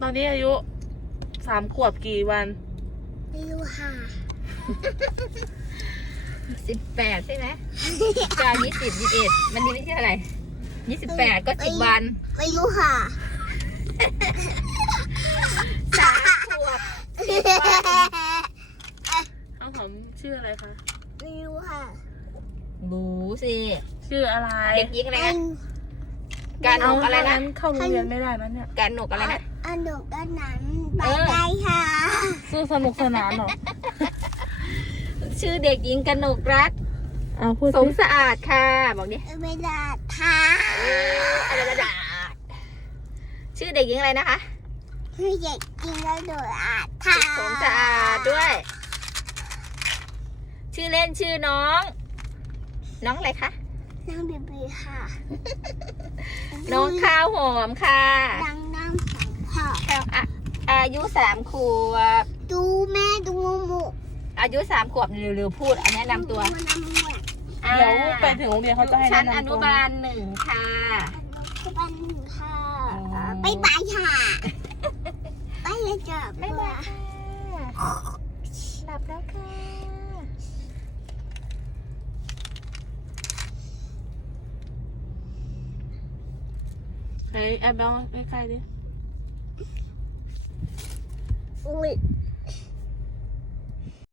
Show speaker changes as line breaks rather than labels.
ตอนนี้อายุ3 ขวบกี่วัน
ไม่รู้ค่ะ
18ใช่ไหมกา20 21มันนี่ไม่ใช่อะไร28ก็10 วัน
ไม่รู้ค่ะ
3 ขวบ10 วัน
ข้าวหอมชื่ออะไรคะ
ไม่รู้ค่ะ
บูสิ
ชื่ออะไร
เด็กหญิงอะไรนะการหนกอะไรนะ
เข้าโรงเรียนไม่ได้นะเนี่ย
การหนกอะไรนะ
อันดุด้านนั้นไปได้ค่ะ
ชื่อสนุกสนานเหรอ
ชื่อเด็กหญิงกนกรัตน์
พูด
สม
สิ
สะอาดค่ะบอกดิ
ไม่ได้ค่ะ
อะไรระดาษชื่อเด็กหญิงอะไรนะคะ
คือเด็กกินแล้วดุอาดค่ะ
สมสะอาดด้วย ชื่อเล่นชื่อน้อง น้องอะไรคะ
น้องบีบีค่ะ
น้องข้าวหอมค่ะ
ดังน้ำของพ่อ
ข้าวอายุ3 ขวบ
ดูแม่ดูหมู
อายุ3 ขวบเร็วๆพูดอันแนะนำตัว
ดูน้ำหมู
เดี๋ยวไปถึงโรงเรียนเขาจะให้
ชั้น
แนะ
อน
ำ
นุ
ตัว
บาล 1ค่ะ
ทุกวันหนึ่งค่ะ
อ๋อ
บ๊ายบายค่ะไปเลยจ้ะ
บ๊ายบายค่ะหลับแล้วค่ะ
ไอ้แอบเบลใกล้ๆดิ
อุ้ย